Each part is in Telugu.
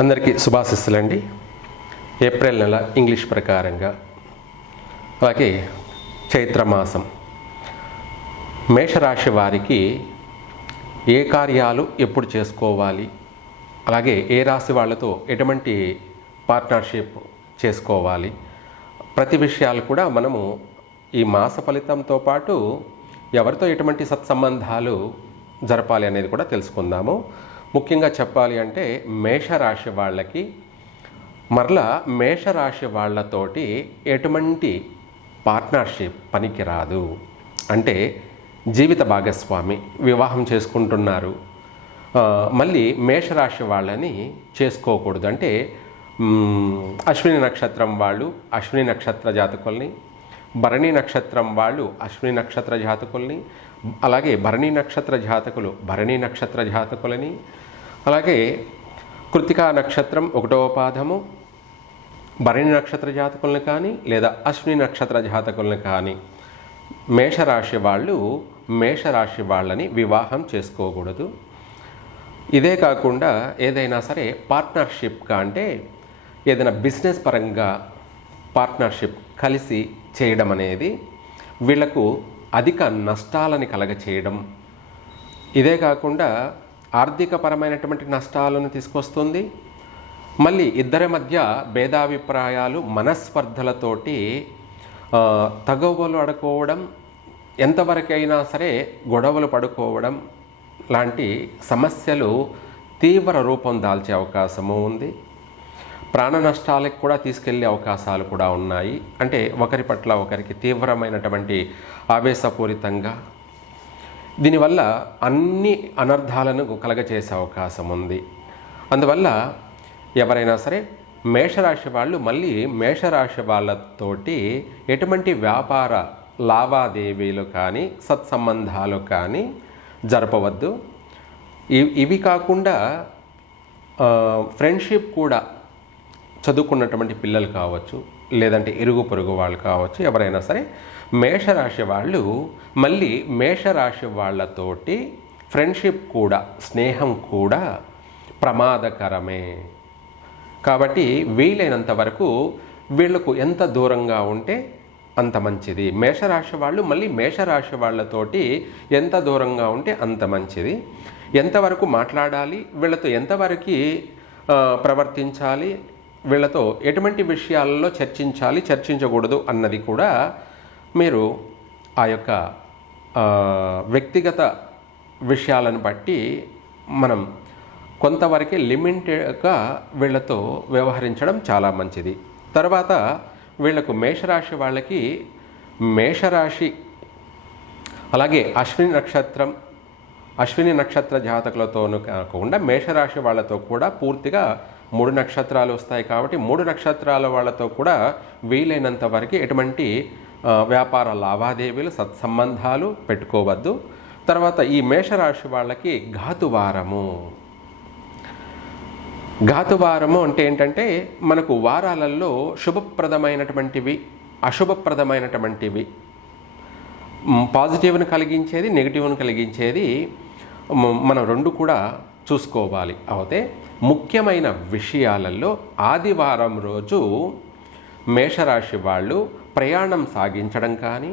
అందరికీ శుభాశిస్సులండి. ఏప్రిల్ నెల ఇంగ్లీష్ ప్రకారంగా, అలాగే చైత్రమాసం మేషరాశి వారికి ఏ కార్యాలు ఎప్పుడు చేసుకోవాలి, అలాగే ఏ రాశి వాళ్ళతో ఎటువంటి పార్ట్నర్షిప్ చేసుకోవాలి, ప్రతి విషయాలు కూడా మనము ఈ మాస ఫలితంతో పాటు ఎవరితో ఎటువంటి సత్సంబంధాలు జరపాలి అనేది కూడా తెలుసుకుందాము. ముఖ్యంగా చెప్పాలి అంటే మేషరాశి వాళ్ళకి మరలా మేషరాశి వాళ్ళతోటి ఎటువంటి పార్ట్నర్షిప్ పనికిరాదు. అంటే జీవిత భాగస్వామి వివాహం చేసుకుంటున్నారు, మళ్ళీ మేషరాశి వాళ్ళని చేసుకోకూడదు. అంటే అశ్విని నక్షత్రం వాళ్ళు అశ్విని నక్షత్ర జాతకుల్ని, భరణి నక్షత్రం వాళ్ళు అశ్విని నక్షత్ర జాతకుల్ని, అలాగే భరణి నక్షత్ర జాతకులు భరణి నక్షత్ర జాతకులని, అలాగే కృత్తికా నక్షత్రం 1వ పాదము భరణి నక్షత్ర జాతకులను కానీ లేదా అశ్విని నక్షత్ర జాతకులను కానీ మేషరాశి వాళ్ళు మేషరాశి వాళ్ళని వివాహం చేసుకోకూడదు. ఇదే కాకుండా ఏదైనా సరే పార్ట్నర్షిప్గా అంటే ఏదైనా బిజినెస్ పరంగా పార్ట్నర్షిప్ కలిసి చేయడం అనేది వీళ్లకు అధిక నష్టాలని కలగచేయడం, ఇదే కాకుండా ఆర్థికపరమైనటువంటి నష్టాలను తీసుకొస్తుంది. మళ్ళీ ఇద్దరి మధ్య భేదాభిప్రాయాలు మనస్పర్ధలతోటి తగువలు అడుకోవడం, ఎంతవరకైనా సరే గొడవలు పడుకోవడం లాంటి సమస్యలు తీవ్ర రూపం దాల్చే అవకాశము ఉంది. ప్రాణ నష్టాలకు కూడా తీసుకెళ్లే అవకాశాలు కూడా ఉన్నాయి. అంటే ఒకరి పట్ల ఒకరికి తీవ్రమైనటువంటి ఆవేశపూరితంగా దీనివల్ల అన్ని అనర్థాలను కలగచేసే అవకాశం ఉంది. అందువల్ల ఎవరైనా సరే మేషరాశి వాళ్ళు మళ్ళీ మేషరాశి వాళ్ళతోటి ఎటువంటి వ్యాపార లావాదేవీలు కానీ సత్సంబంధాలు కానీ జరపవద్దు. ఇవి కాకుండా ఫ్రెండ్షిప్ కూడా చదువుకున్నటువంటి పిల్లలు కావచ్చు, లేదంటే ఇరుగు పొరుగు వాళ్ళు కావచ్చు, ఎవరైనా సరే మేషరాశి వాళ్ళు మళ్ళీ మేషరాశి వాళ్ళతోటి ఫ్రెండ్షిప్ కూడా స్నేహం కూడా ప్రమాదకరమే. కాబట్టి వీలైనంత వరకు వీళ్లకు ఎంత దూరంగా ఉంటే అంత మంచిది. మేషరాశి వాళ్ళు మళ్ళీ మేషరాశి వాళ్ళతోటి ఎంత దూరంగా ఉంటే అంత మంచిది. ఎంతవరకు మాట్లాడాలి, వీళ్ళతో ఎంతవరకు ప్రవర్తించాలి, వీళ్ళతో ఎటువంటి విషయాలలో చర్చించాలి, చర్చించకూడదు అన్నది కూడా మీరు ఆ యొక్క వ్యక్తిగత విషయాలను బట్టి మనం కొంతవరకే లిమిటెడ్గా వీళ్ళతో వ్యవహరించడం చాలా మంచిది. తర్వాత వీళ్లకు మేషరాశి వాళ్ళకి మేషరాశి అలాగే అశ్విని నక్షత్ర జాతకులతోనూ కాకుండా మేషరాశి వాళ్ళతో కూడా పూర్తిగా 3 నక్షత్రాలు వస్తాయి. కాబట్టి 3 నక్షత్రాల వాళ్ళతో కూడా వీలైనంత వరకు ఎటువంటి వ్యాపార లావాదేవీలు సత్సంబంధాలు పెట్టుకోవద్దు. తర్వాత ఈ మేషరాశి వాళ్ళకి ఘాతువారము అంటే ఏంటంటే మనకు వారాలలో శుభప్రదమైనటువంటివి అశుభప్రదమైనటువంటివి, పాజిటివ్ని కలిగించేది నెగిటివ్ని కలిగించేది మనం రెండు కూడా చూసుకోవాలి. అయితే ముఖ్యమైన విషయాలలో ఆదివారం రోజు మేషరాశి వాళ్ళు ప్రయాణం సాగించడం కానీ,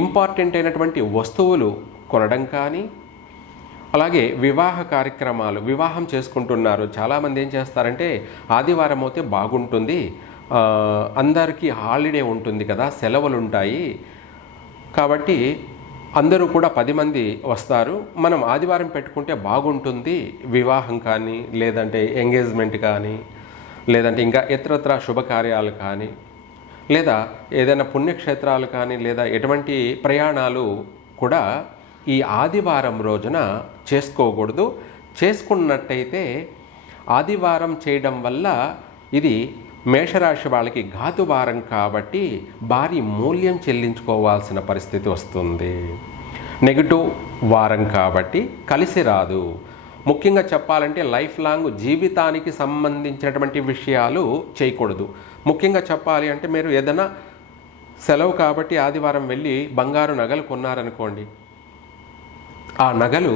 ఇంపార్టెంట్ అయినటువంటి వస్తువులు కొనడం కానీ, అలాగే వివాహ కార్యక్రమాలు వివాహం చేసుకుంటున్నారు చాలామంది ఏం చేస్తారంటే ఆదివారం అయితే బాగుంటుంది, అందరికీ హాలిడే ఉంటుంది కదా, సెలవులు ఉంటాయి కాబట్టి అందరూ కూడా 10 మంది వస్తారు, మనం ఆదివారం పెట్టుకుంటే బాగుంటుంది, వివాహం కానీ లేదంటే ఎంగేజ్మెంట్ కానీ లేదంటే ఇంకా ఇతరత్ర శుభకార్యాలు కానీ లేదా ఏదైనా పుణ్యక్షేత్రాలు కానీ లేదా ఎటువంటి ప్రయాణాలు కూడా ఈ ఆదివారం రోజున చేసుకోకూడదు. చేసుకున్నట్టయితే ఆదివారం చేయడం వల్ల ఇది మేషరాశి వాళ్ళకి ఘాతువారం కాబట్టి భారీ మూల్యం చెల్లించుకోవాల్సిన పరిస్థితి వస్తుంది. నెగిటివ్ వారం కాబట్టి కలిసి రాదు. ముఖ్యంగా చెప్పాలంటే లైఫ్ లాంగ్ జీవితానికి సంబంధించినటువంటి విషయాలు చేయకూడదు. ముఖ్యంగా చెప్పాలి అంటే మీరు ఏదైనా సెలవు కాబట్టి ఆదివారం వెళ్ళి బంగారు నగలు కొన్నారనుకోండి, ఆ నగలు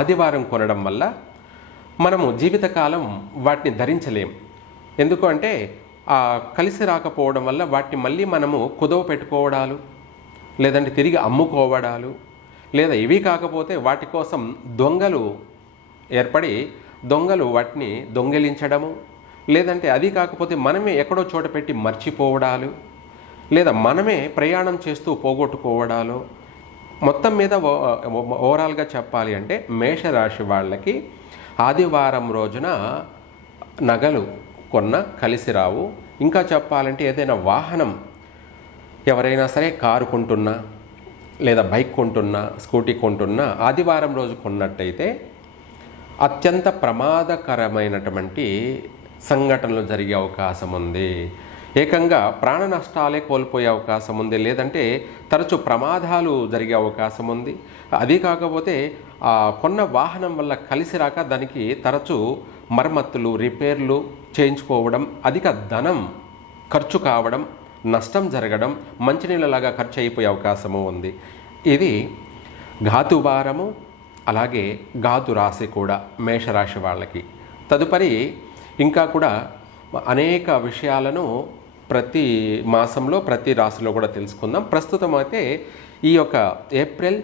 ఆదివారం కొనడం వల్ల మనము జీవితకాలం వాటిని ధరించలేం. ఎందుకు అంటే కలిసి రాకపోవడం వల్ల వాటిని మళ్ళీ మనము కుదవ పెట్టుకోవడాలు, లేదంటే తిరిగి అమ్ముకోవడాలు, లేదా ఇవి కాకపోతే వాటి కోసం దొంగలు ఏర్పడి దొంగలు వాటిని దొంగిలించడము, లేదంటే అది కాకపోతే మనమే ఎక్కడో చోట పెట్టి మర్చిపోవడాలు, లేదా మనమే ప్రయాణం చేస్తూ పోగొట్టుకోవడాలు. మొత్తం మీద ఓవరాల్గా చెప్పాలి అంటే మేషరాశి వాళ్ళకి ఆదివారం రోజున నగలు కొన్న కలిసి రావు. ఇంకా చెప్పాలంటే ఏదైనా వాహనం ఎవరైనా సరే కారు కొంటున్నా, లేదా బైక్ కొంటున్నా, స్కూటీ కొంటున్నా ఆదివారం రోజు కొన్నట్టయితే అత్యంత ప్రమాదకరమైనటువంటి సంఘటనలు జరిగే అవకాశం ఉంది. ఏకంగా ప్రాణ నష్టాలే కోల్పోయే అవకాశం ఉంది, లేదంటే తరచు ప్రమాదాలు జరిగే అవకాశం ఉంది. అది కాకపోతే కొన్న వాహనం వల్ల కలిసి రాక దానికి తరచు మరమ్మతులు, రిపేర్లు చేయించుకోవడం, అధిక ధనం ఖర్చు కావడం, నష్టం జరగడం, మంచినీళ్ళలాగా ఖర్చు అయిపోయే అవకాశము ఉంది. ఇది ఘాతువారము, అలాగే ఘాతు రాశి కూడా మేషరాశి వాళ్ళకి. తదుపరి ఇంకా కూడా అనేక విషయాలను ప్రతి మాసంలో ప్రతి రాశిలో కూడా తెలుసుకుందాం. ప్రస్తుతం అయితే ఈ యొక్క ఏప్రిల్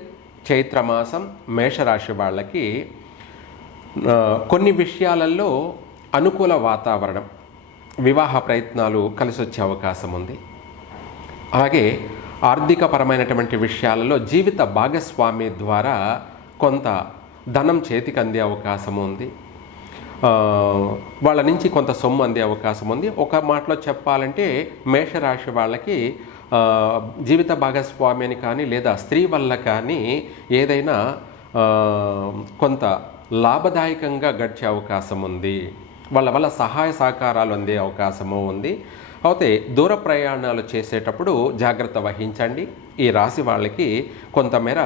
చైత్ర మాసం మేషరాశి వాళ్ళకి కొన్ని విషయాలలో అనుకూల వాతావరణం, వివాహ ప్రయత్నాలు కలిసి వచ్చే అవకాశం ఉంది. అలాగే ఆర్థికపరమైనటువంటి విషయాలలో జీవిత భాగస్వామి ద్వారా కొంత ధనం చేతికి అందే అవకాశం ఉంది. వాళ్ళ నుంచి కొంత సొమ్ము అందే అవకాశం ఉంది. ఒక మాటలో చెప్పాలంటే మేషరాశి వాళ్ళకి జీవిత భాగస్వామిని కానీ లేదా స్త్రీ వల్ల కానీ ఏదైనా కొంత లాభదాయకంగా గడిచే అవకాశం ఉంది. వాళ్ళ వల్ల సహాయ సహకారాలు అందే అవకాశము ఉంది. అయితే దూర ప్రయాణాలు చేసేటప్పుడు జాగ్రత్త వహించండి. ఈ రాశి వాళ్ళకి కొంతమేర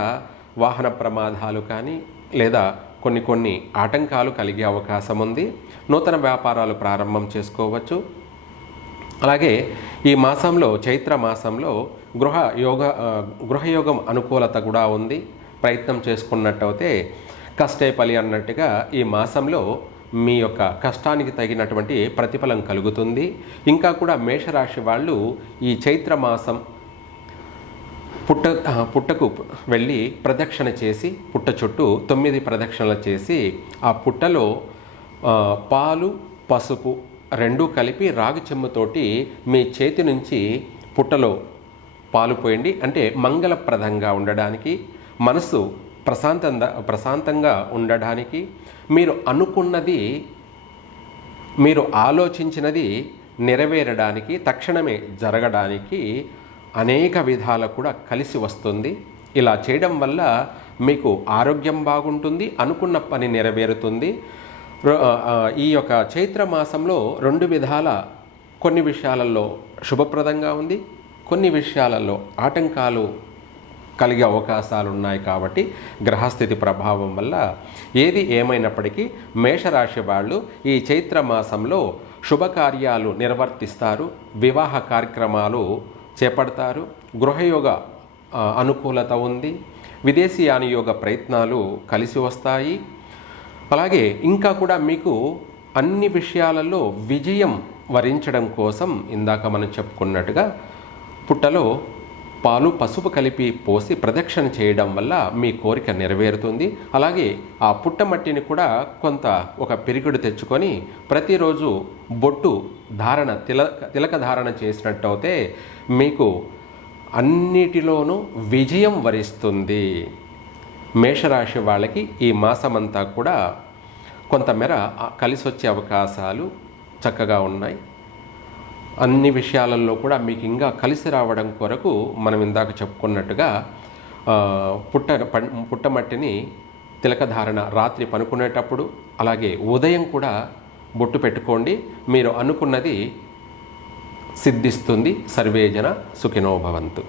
వాహన ప్రమాదాలు కానీ లేదా కొన్ని ఆటంకాలు కలిగే అవకాశం ఉంది. నూతన వ్యాపారాలు ప్రారంభం చేసుకోవచ్చు. అలాగే ఈ మాసంలో చైత్ర మాసంలో గృహయోగం అనుకూలత కూడా ఉంది. ప్రయత్నం చేసుకున్నట్టయితే కష్టే ఫలి అన్నట్టుగా ఈ మాసంలో మీ యొక్క కష్టానికి తగినటువంటి ప్రతిఫలం కలుగుతుంది. ఇంకా కూడా మేషరాశి వాళ్ళు ఈ చైత్ర మాసం పుట్టకు వెళ్ళి ప్రదక్షిణ చేసి, పుట్ట చుట్టూ 9 ప్రదక్షిణలు చేసి ఆ పుట్టలో పాలు పసుపు రెండూ కలిపి రాగి చెమ్ముతోటి మీ చేతి నుంచి పుట్టలో పాలు పోయండి. అంటే మంగళప్రదంగా ఉండడానికి, మనసు ప్రశాంతంగా ఉండడానికి, మీరు అనుకున్నది, మీరు ఆలోచించినది నెరవేరడానికి, తక్షణమే జరగడానికి అనేక విధాలు కూడా కలిసి వస్తుంది. ఇలా చేయడం వల్ల మీకు ఆరోగ్యం బాగుంటుంది, అనుకున్న పని నెరవేరుతుంది. ఈ యొక్క చైత్ర మాసంలో 2 విధాల కొన్ని విషయాలలో శుభప్రదంగా ఉంది, కొన్ని విషయాలలో ఆటంకాలు కలిగే అవకాశాలు ఉన్నాయి. కాబట్టి గ్రహస్థితి ప్రభావం వల్ల ఏది ఏమైనప్పటికీ మేషరాశి వాళ్ళు ఈ చైత్ర మాసంలో శుభకార్యాలు నిర్వర్తిస్తారు, వివాహ కార్యక్రమాలు చేపడతారు, గృహయోగ అనుకూలత ఉంది, విదేశీయానయోగ ప్రయత్నాలు కలిసి వస్తాయి. అలాగే ఇంకా కూడా మీకు అన్ని విషయాలలో విజయం వరించడం కోసం ఇందాక మనం చెప్పుకున్నట్టుగా పుట్టలో పాలు పసుపు కలిపి పోసి ప్రదక్షిణ చేయడం వల్ల మీ కోరిక నెరవేరుతుంది. అలాగే ఆ పుట్టమట్టిని కూడా కొంత ఒక పిరికిడు తెచ్చుకొని ప్రతిరోజు బొట్టు ధారణ తిలక ధారణ చేసినట్టయితే మీకు అన్నిటిలోనూ విజయం వరిస్తుంది. మేషరాశి వాళ్ళకి ఈ మాసమంతా కూడా కొంతమేర కలిసి వచ్చే అవకాశాలు చక్కగా ఉన్నాయి. అన్ని విషయాలలో కూడా మీకు ఇంకా కలిసి రావడం కొరకు మనం ఇందాక చెప్పుకున్నట్టుగా పుట్టమట్టిని తిలకధారణ రాత్రి పనుకునేటప్పుడు, అలాగే ఉదయం కూడా బొట్టు పెట్టుకోండి. మీరు అనుకున్నది సిద్ధిస్తుంది. సర్వేజన సుఖినో భవంతు.